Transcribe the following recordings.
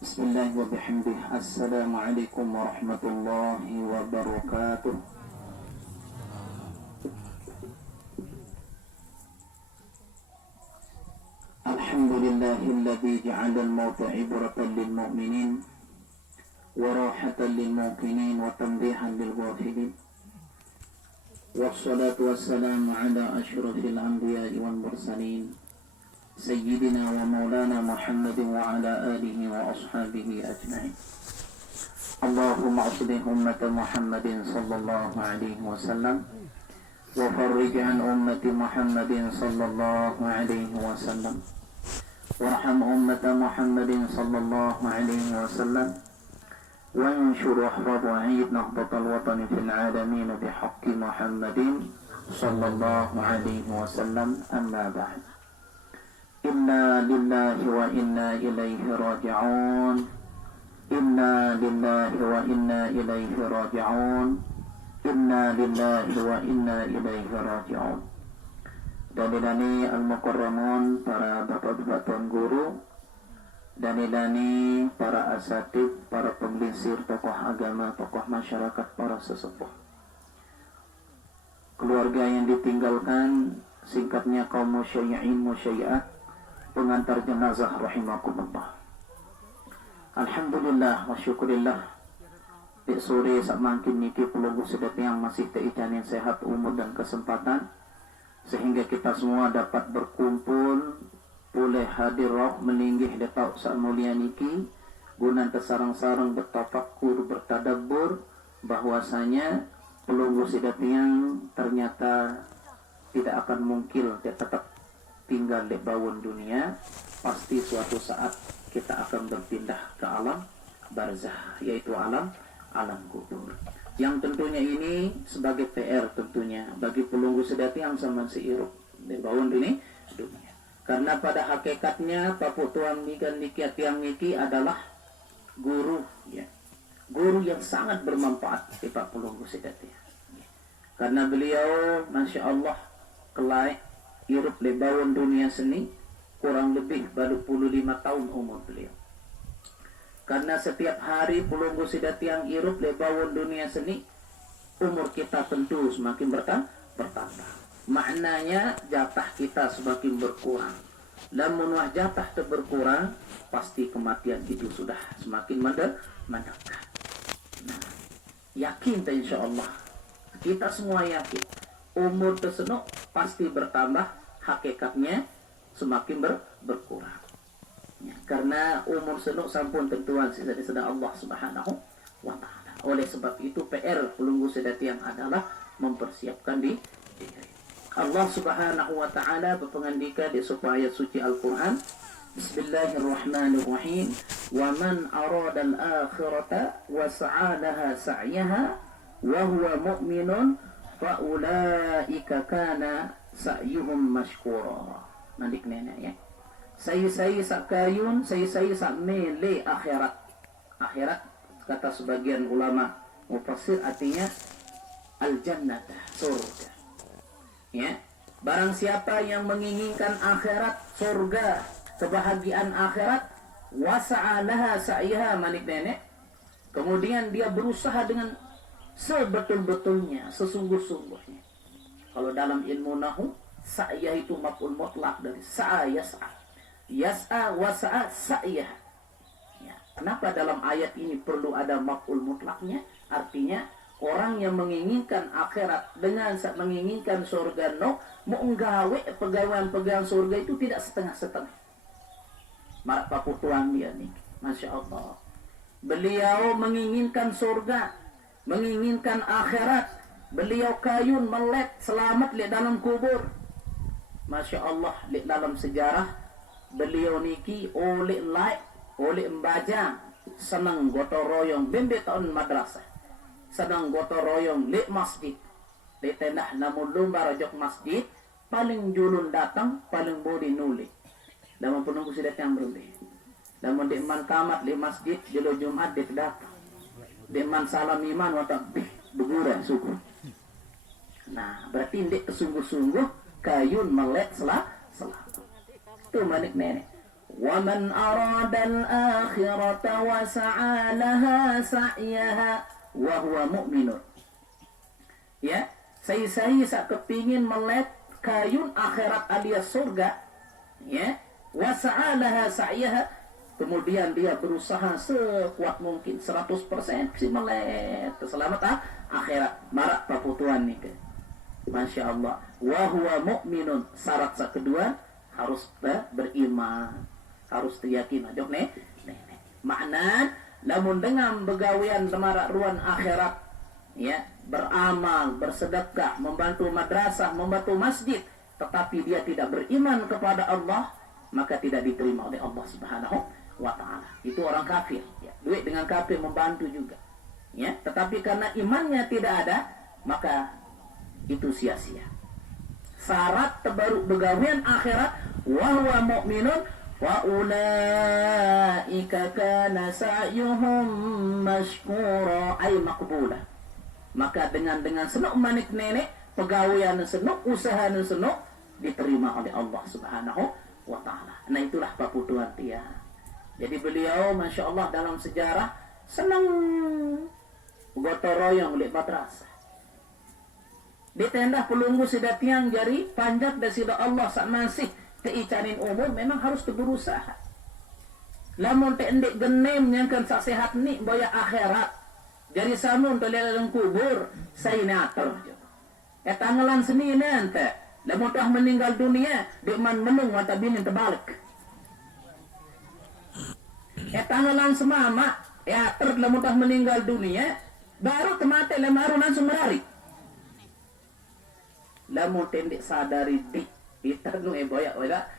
Bismillah wa bihamdih. Assalamualaikum warahmatullahi wabarakatuh. Alhamdulillahilladzi ja'ala al-mauta ibratan lil mu'minin wa rahatan lil muqinin wa tanbihan lil ghafilin. Wassalatu wassalamu ala asyrafil anbiya'i wal mursalin Sayyidina wa maulana Muhammadin wa ala alihi wa ashabihi ajma'in. Allahumma aslih ummata Muhammadin sallallahu alaihi wasallam wa farrij an ummati Muhammadin sallallahu alaihi wasallam warham ummata Muhammadin sallallahu alaihi wasallam وانشر احفظ وعيد نهضة الوطن في العالمين بحق محمد صلى الله عليه وسلم أما بعد إنا لله وإنا إليه راجعون إنا لله وإنا إليه راجعون إنا لله وإنا إليه راجعون. Danilani al-mukarramun, para bapak-bapak tuan guru, danilani para asatid, para pembimbing, tokoh agama, tokoh masyarakat, para sesepuh, keluarga yang ditinggalkan, singkatnya kaum musyayyi'in musyayyi'at, pengantar jenazah rahimakumullah. Alhamdulillah wa syukurillah, di sore sak mangkin niki pelunggu sedat yang masih teicanin sehat, umur dan kesempatan, sehingga kita semua dapat berkumpul boleh hadir roh meninggih letak sak mulia niki guna tersarang-sarang bertafakur, bertadabbur bahwasanya pelunggu sedat yang ternyata tidak akan mungkin dia tetap tinggal di bawah dunia, pasti suatu saat kita akan berpindah ke alam barzah, yaitu alam kubur. Yang tentunya ini sebagai PR tentunya bagi pelunggu sedati yang sama seirup di bawah dunia. Karena pada hakikatnya Papua Tuan Mikan Nikiat yang Niki adalah guru, ya, guru yang sangat bermanfaat di Pak pelunggu sedati. Karena beliau, masya Allah, kelai hirup di bawah dunia seni kurang lebih baru 25 tahun umur beliau. Karena setiap hari pelunggu sedati yang hirup di bawah dunia seni, umur kita tentu semakin bertambah. Maknanya jatah kita semakin berkurang. Lamun wah jatah berkurang, pasti kematian itu sudah semakin mendekat. Nah, yakin insya Allah, kita semua yakin umur tersebut pasti bertambah, hakikatnya semakin berkurang. Ya, karena umur senuk sampun tentuan sedang Allah Subhanahu wa ta'ala. Oleh sebab itu PR pelunggu sedati yang adalah mempersiapkan diri. Allah Subhanahu wa ta'ala berpengandika di sebuah ayat suci Al-Quran, Bismillahirrahmanirrahim, wa man arada al-akhirata wa sa'alaha sa'yaha wa huwa mu'minun fa ulaika kana sa'yuhum mashkura. Mandik nenek ya. Saya sak kayun, saya sak mele akhirat. Akhirat kata sebagian ulama mufassir artinya al-jannah, surga. Ya, barang siapa yang menginginkan akhirat, surga, kebahagiaan akhirat, wasa'alaha sa'yaha, manik nenek, kemudian dia berusaha dengan sebetul-betulnya, sesungguh-sungguhnya. Kalau dalam ilmu nahu, sa'yah itu maf'ul mutlaq dari sa'a yas'a. Yas'a wa sa'a sa'yah. Ya, kenapa dalam ayat ini perlu ada maf'ul mutlaknya? Artinya orang yang menginginkan akhirat dengan menginginkan surga, no, mau nggawe pegawai surga itu tidak setengah-setengah. Marak paputuan dia nih, masya Allah. Beliau menginginkan surga, menginginkan akhirat. Beliau kayun melek selamat di dalam kubur. Masya Allah, di dalam sejarah beliau niki oleh membaca senang gotong royong bembe tahun madrasah, senang gotong royong lek masjid, di tendah namun lomba rajok masjid, paling julun datang paling bodi nulis dalam penunggu sidat yang berlebih. Namun di man kamat di masjid jelo Jumat di datang, di man salam iman watak begura syukur. Nah berarti ndek sungguh-sungguh kayun melek selamat. Itu manik nenek. وَمَنْ أَرَادَ الْآخِرَةَ وَسَعَى لَهَا سَعْيَهَا وَهُوَ مُؤْمِنٌ. Ya, saya sak kepingin melek kayun akhirat alias surga, ya, wasa'a laha sa'yaha, kemudian dia berusaha sekuat mungkin 100% si melek keselamatan akhirat marak paputuan nih ke. Masya Allah. Wa huwa mu'minun, syarat sak kedua harus beriman, harus yakin ajok nih. Makna lamun dengan begawian marak ruan akhirat, ya, beramal, bersedekah, membantu madrasah, membantu masjid, tetapi dia tidak beriman kepada Allah, maka tidak diterima oleh Allah Subhanahu wa Ta'ala. Itu orang kafir, ya. Duit dengan kafir membantu juga, ya. Tetapi karena imannya tidak ada, maka itu sia-sia. Syarat terbaru begawian akhirat, wa huwa mu'minun wa ulaika kana sa'yuhum mashkura ay maqbulah. Maka dengan senuk manik nenek, pegawaian senuk, usaha senuk diterima oleh Allah Subhanahu wa Ta'ala. Nah, itulah paputuan dia. Jadi beliau Masya Allah dalam sejarah senang gotong royong oleh madrasah. Di tenda pelunggu sida tiang jari panjat dan sida Allah sak masih keicanin umum memang harus berusaha. Lamun tendik genem yang kan sak sehat ni boya akhirat. Jadi samun tolong kubur saya nater. Tanggalan seni nanti. Lamun tah meninggal dunia di man menung mata binin terbalik. Tanggalan semama lamun tah meninggal dunia baru temate lemaru langsung merari. Lamun tendik sadari kita nu boya akhirat.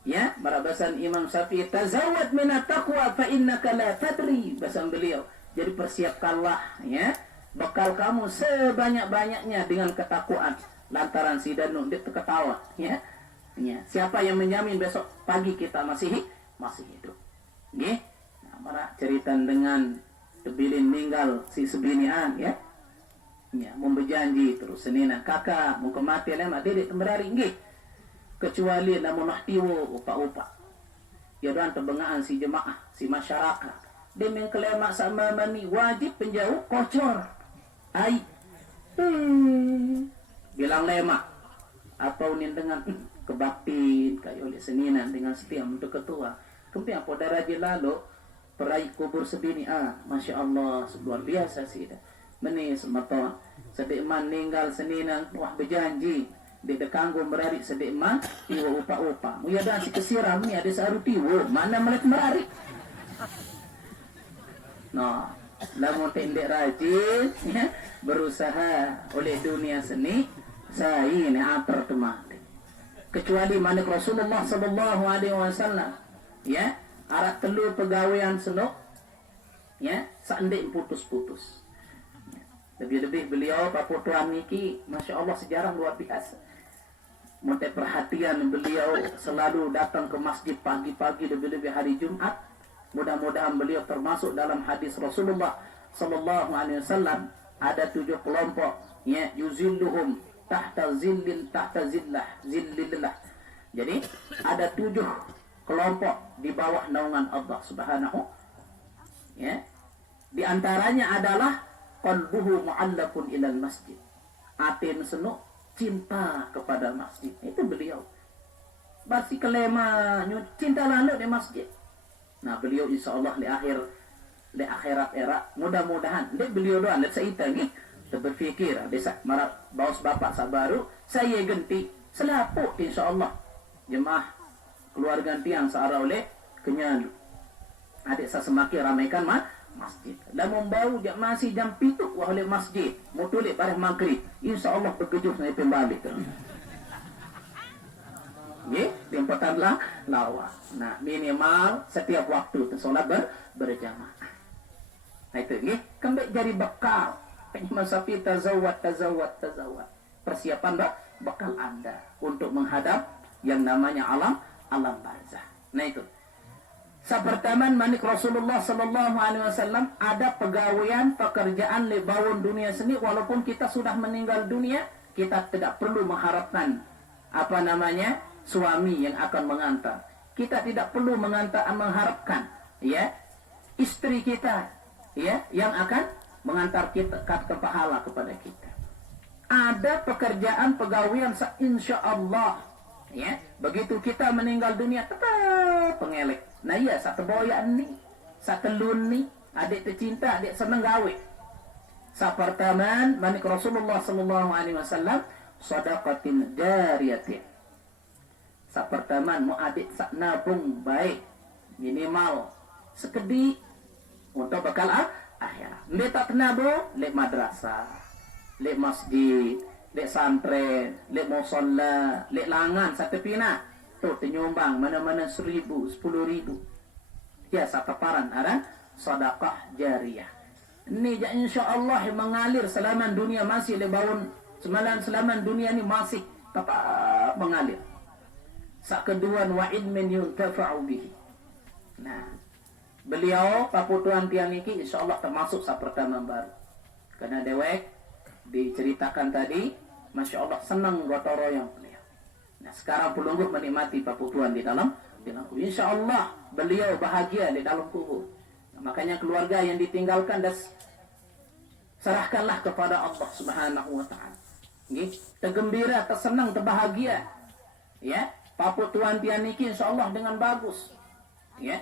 Ya, marabasan Imam Syafi'i, tazawwad minat taqwa fa innaka la tadri, bahasan beliau. Jadi persiapkanlah, ya, bekal kamu sebanyak-banyaknya dengan ketakwaan. Lantaran si Danu dia ketawa, ya. Ya, siapa yang menjamin besok pagi kita masih hidup. Nggih. Nah, mara cerita dengan tebilin meninggal si sebinian, ya. Ya, memberjanji terus senina kakak mau kemati lema dedik temberari nggih. Kecuali namun nahtiwo upa-upa. Ya dan terbengaan si jemaah, si masyarakat. Dia mengkelema sama mani wajib penjauh kocor. Ai. Bilang lema. Atau nin dengan kebaktin kayak oleh seninan dengan setia untuk ketua. Kemudian pada raja lalu perai kubur sebini Masya Allah luar biasa sih dah. Meni semata sedek man ninggal seninan wah berjanji di dekanggo merari sedek man tiwo upa-upa. Muya dan si kesiram ni ada searu tiwo mana mereka merari. No, lamun tendek rajin ya, berusaha oleh dunia seni saya ini atar teman. Kecuali mana Rasulullah sallallahu alaihi wasallam ya arat telu pegawaian senuk ya sandek putus-putus. Lebih-lebih beliau paputuan niki Masya Allah sejarah luar biasa. Monte perhatian beliau selalu datang ke masjid pagi-pagi lebih-lebih hari Jumat. Mudah-mudahan beliau termasuk dalam hadis Rasulullah sallallahu alaihi wasallam ada 7 kelompok ya yuzilluhum tahta zillillah. Jadi ada 7 kelompok di bawah naungan Allah Subhanahu ya. Di antaranya adalah qalbuhu mu'allaqun ilal masjid. Atin senuk cinta kepada masjid. Itu beliau. Basi kelema cinta lalu di masjid. Nah, beliau insyaallah di akhirat era mudah-mudahan beliau doan seita ni berfikir desa marah baus bapak sabaru saya genti selapu insyaallah jemaah keluarga tiang seara oleh kenyan adik saya semakin ramaikan masjid. Dan membau masih jam 7 oleh masjid. Mutulik pada maghrib. InsyaAllah berkejut naik pembalik. Ya, tempatlah lawa. Nah, minimal setiap waktu solat berjamaah. Nah itu, ya, kembali jadi bekal. Imam Syafi'i tazawwad. Persiapan bekal Anda untuk menghadap yang namanya alam barzah. Nah itu. Sapertaman manik Rasulullah sallallahu alaihi wasallam ada pegawaian pekerjaan lebawon dunia seni walaupun kita sudah meninggal dunia kita tidak perlu mengharapkan suami yang akan mengantar. kita tidak perlu mengharapkan ya istri kita ya yang akan mengantar kita ke pahala kepada kita. Ada pekerjaan pegawaian insya Allah ya, begitu kita meninggal dunia tetap pengelek. Nah iya, satu boyan nih, satu lun nih, adik tercinta, adik seneng gawe. Sapartaman manik Rasulullah sallallahu alaihi wasallam sadaqatin jariyatin. Sapartaman mau adik sak nabung baik minimal sekedi untuk bekal akhirat. Mbak tak nabung lek madrasah, lek masjid, lek santren, lek musola, lek langan satu pina. Tuh tenyumbang mana-mana 1.000, 10.000. Ya sapaparan ada sedekah jariyah. Ini insyaallah mengalir selama dunia masih lebaun. Selama dunia ini masih tetap mengalir. Sakeduan wa ilmin yuntafa'u bihi. Nah, beliau paputuan tiang iki insyaallah termasuk sa pertama baru. Karena dewek diceritakan tadi, masya Allah senang gotong royong beliau. Nah sekarang pelungguh menikmati paputuan di dalam insya Allah beliau bahagia di dalam kubur. Nah, makanya keluarga yang ditinggalkan dan serahkanlah kepada Allah Subhanahu wa taala. Nggih, tergembira, tersenang, terbahagia. Ya, paputuan tiang iki insya Allah dengan bagus. Ya.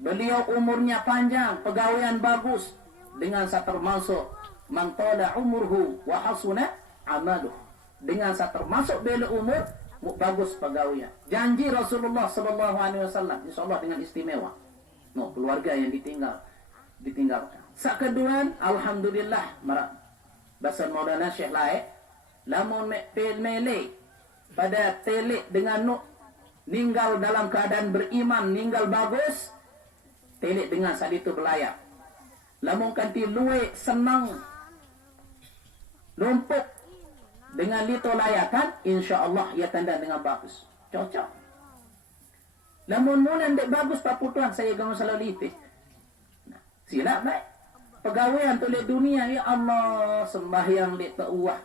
Beliau umurnya panjang, pegawaian bagus dengan termasuk man tala umurhu wa hasuna amaluh. Dengan termasuk bela umur bagus pegawaian. Janji Rasulullah sallallahu alaihi wasallam insyaallah dengan istimewa. No, keluarga yang ditinggalkan. Sakeduan alhamdulillah bahasa Maulana Syekh Lae lamun mele pada tele dengan nu ninggal dalam keadaan beriman, ninggal bagus, telik dengan saat itu belayak. Lamun kanti luwe senang lumpuk dengan lito layakan, insya Allah ia tanda dengan bagus. Cocok. Lamun munan dek bagus paputuan saya gamu selalu itu. Nah, sila baik. Pegawaian toleh dunia ya Allah sembahyang dek tauah.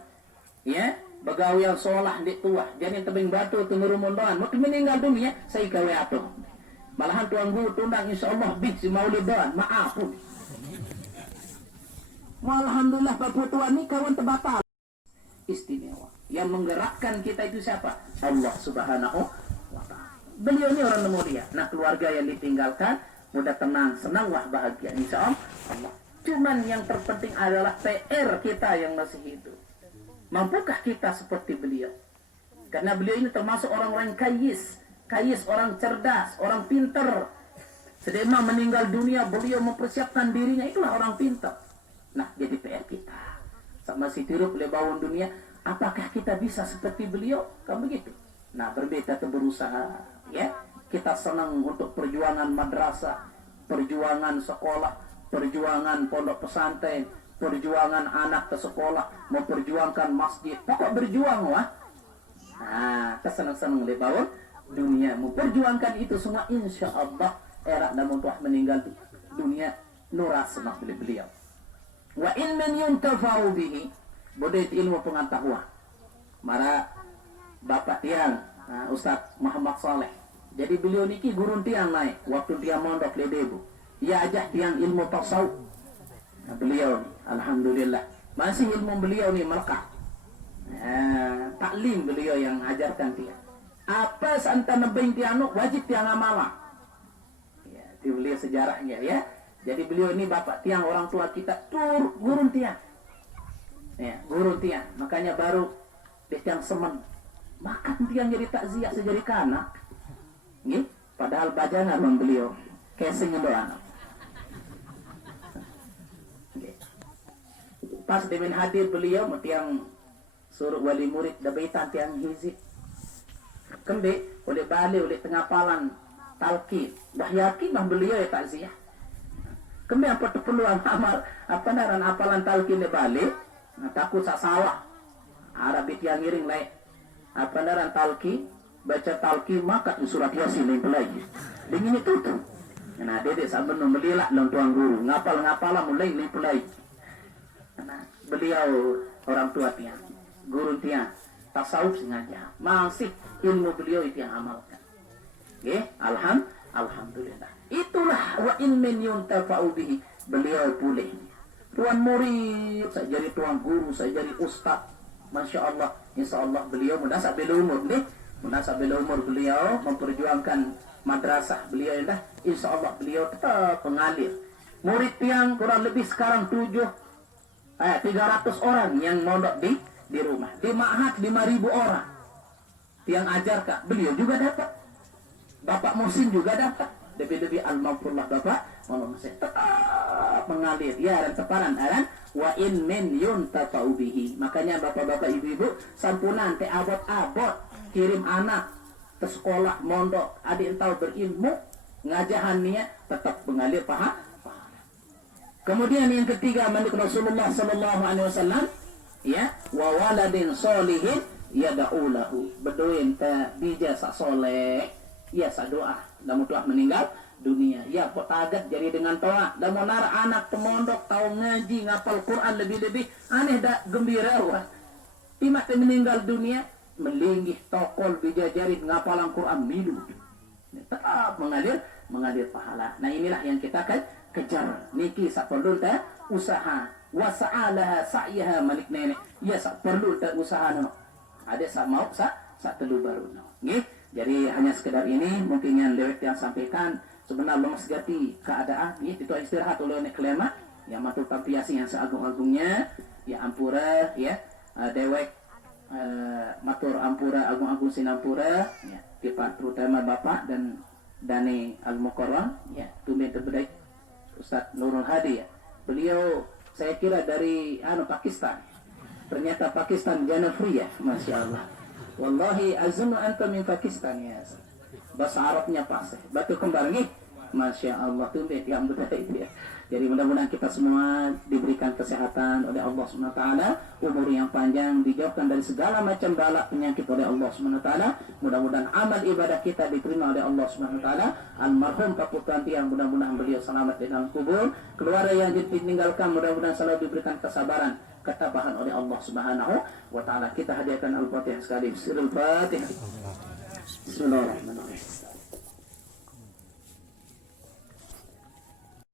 Ya, pegawaian solah dek tuah. Jadi tebing batu tenguru mondoan. Mungkin meninggal dunia saya gawe apa? Malahan tuan guru tundang insya Allah bih si maulid doan. Maaf pun. Alhamdulillah paputuan ini kawan terbatal. Istimewa. Yang menggerakkan kita itu siapa? Allah Subhanahu wa ta'ala. Beliau ini orang mulia. Nah keluarga yang ditinggalkan mudah tenang, senang, wah bahagia insya Allah. Cuman yang terpenting adalah PR kita yang masih hidup. Mampukah kita seperti beliau? Karena beliau ini termasuk orang-orang kayis, orang cerdas, orang pinter. Sedema meninggal dunia, beliau mempersiapkan dirinya, itulah orang pinter. Nah, jadi PR kita. Sama si tirup lebawon dunia, apakah kita bisa seperti beliau? Kan begitu. Nah, berbeda atau berusaha, ya. Kita senang untuk perjuangan madrasah, perjuangan sekolah, perjuangan pondok pesantren, perjuangan anak ke sekolah, memperjuangkan masjid. Pokok berjuang, wah. Nah, kesenang-senang lebawon dunia, memperjuangkan itu semua insya Allah era namun tuah meninggal dunia nuras semak beliau. Wa ilmin yuntafa'u bihi, bodit ilmu pengetahuan. Mara bapak tiang Ustaz Muhammad Saleh. Jadi beliau niki gurun tiang naik waktu tiang mondok ledebu. Ia ajak tiang ilmu tasawuf. Nah, beliau alhamdulillah masih ilmu beliau ni melekat. Taklim beliau yang ajarkan tiang. Apa santana beng tiang wajib tiang amalan. Ya, itu beliau sejarahnya ya. Jadi beliau ini bapak tiang orang tua kita gurun tiang. Ya, gurun tiang. Makanya baru di tiang semen. Makan tiang jadi takziah sejadi kanak. Nih, padahal bajangan beliau. Casing doang. Pas demen hadir beliau tiang suruh wali murid dabaitan tiang hizib. Kembe oleh balik oleh tengah palan talqin. Dah yakin bah beliau ya takziah. Kami apa perluan amal apa naran apalan talqin le balik nah, takut salah Arabik yang ngiring lai apa naran talqin baca talqin maka surat yasin yang lagi dingin itu tuh nah dedek sambil membelilah lang tuang guru ngapal mulai yang lagi nah beliau orang tua tiang guru tiang tasawuf sengaja masih ilmu beliau itu yang amalkan Nggih, alhamdulillah. Itulah wa in min yuntafa'u bihi. Beliau boleh tuan murid, saya jadi tuan guru, saya jadi ustaz. Masya Allah, insya Allah beliau mudah sampai umur nih, mudah sampai umur beliau memperjuangkan madrasah beliau dah. Insya Allah beliau tetap pengalir. Murid yang kurang lebih sekarang 300 orang yang mondok di rumah. Di ma'had 5.000 orang yang ajarkan. Beliau juga dapat. Bapak Muhsin juga dapat. Lebih-lebih al-maghfurlah Bapak Muhsin tetap mengalir. Ya dan teparan aran wa in min yuntafa'u bihi. Makanya bapak-bapak ibu-ibu sampunan teh abot-abot kirim anak ke sekolah mondok, adik tahu berilmu, ngajahannya tetap mengalir paham. Kemudian yang ketiga menurut Rasulullah sallallahu alaihi wasallam, ya, wa waladin solihin yad'u lahu. Bedoin ta bija sak soleh, ya sak doa, lamun doa meninggal dunia. Ya kok tagat jadi dengan toa. Dan monar anak pemondok tahu ngaji, ngapal Quran lebih-lebih aneh dah gembira wah. Imat meninggal dunia melinggih tokol bija jari ngapalan Quran milu. Tetap mengalir pahala. Nah inilah yang kita kejar. Niki sak perlu ta usaha. Wa sa'alaha sa'yaha malik nenek. Ya sak perlu ta usaha no. Ada sak mau sak telu baru no. Nggih. Jadi hanya sekedar ini mungkin yang lewat yang sampaikan. Sebenarnya lemas gati keadaan ya itu istirahat oleh nek kelema yang matur tampiasi yang seagung-agungnya ya ampura ya dewek matur ampura agung-agung sinampura ya tipe terutama Bapak dan Dani Al-Mukarram ya tumben terbaik Ustaz Nurul Hadi ya. Beliau saya kira dari Pakistan. Ternyata Pakistan jana free ya, Masya Allah. Wallahi azunnu anta min Pakistan ya. Bahasa Arabnya pas. Batu kembar nih. Masya Allah tuh yang betul ya. Jadi mudah-mudahan kita semua diberikan kesehatan oleh Allah SWT, umur yang panjang, dijauhkan dari segala macam bala penyakit oleh Allah SWT. Mudah-mudahan amal ibadah kita diterima oleh Allah SWT. Almarhum Kaputan Tiang, mudah-mudahan beliau selamat di dalam kubur. Keluarga yang ditinggalkan mudah-mudahan selalu diberikan kesabaran, ketabahan oleh Allah Subhanahu wa taala. Kita hadiahkan Al-Fatihah sekali. Sirul Fatihah. Bismillahirrahmanirrahim.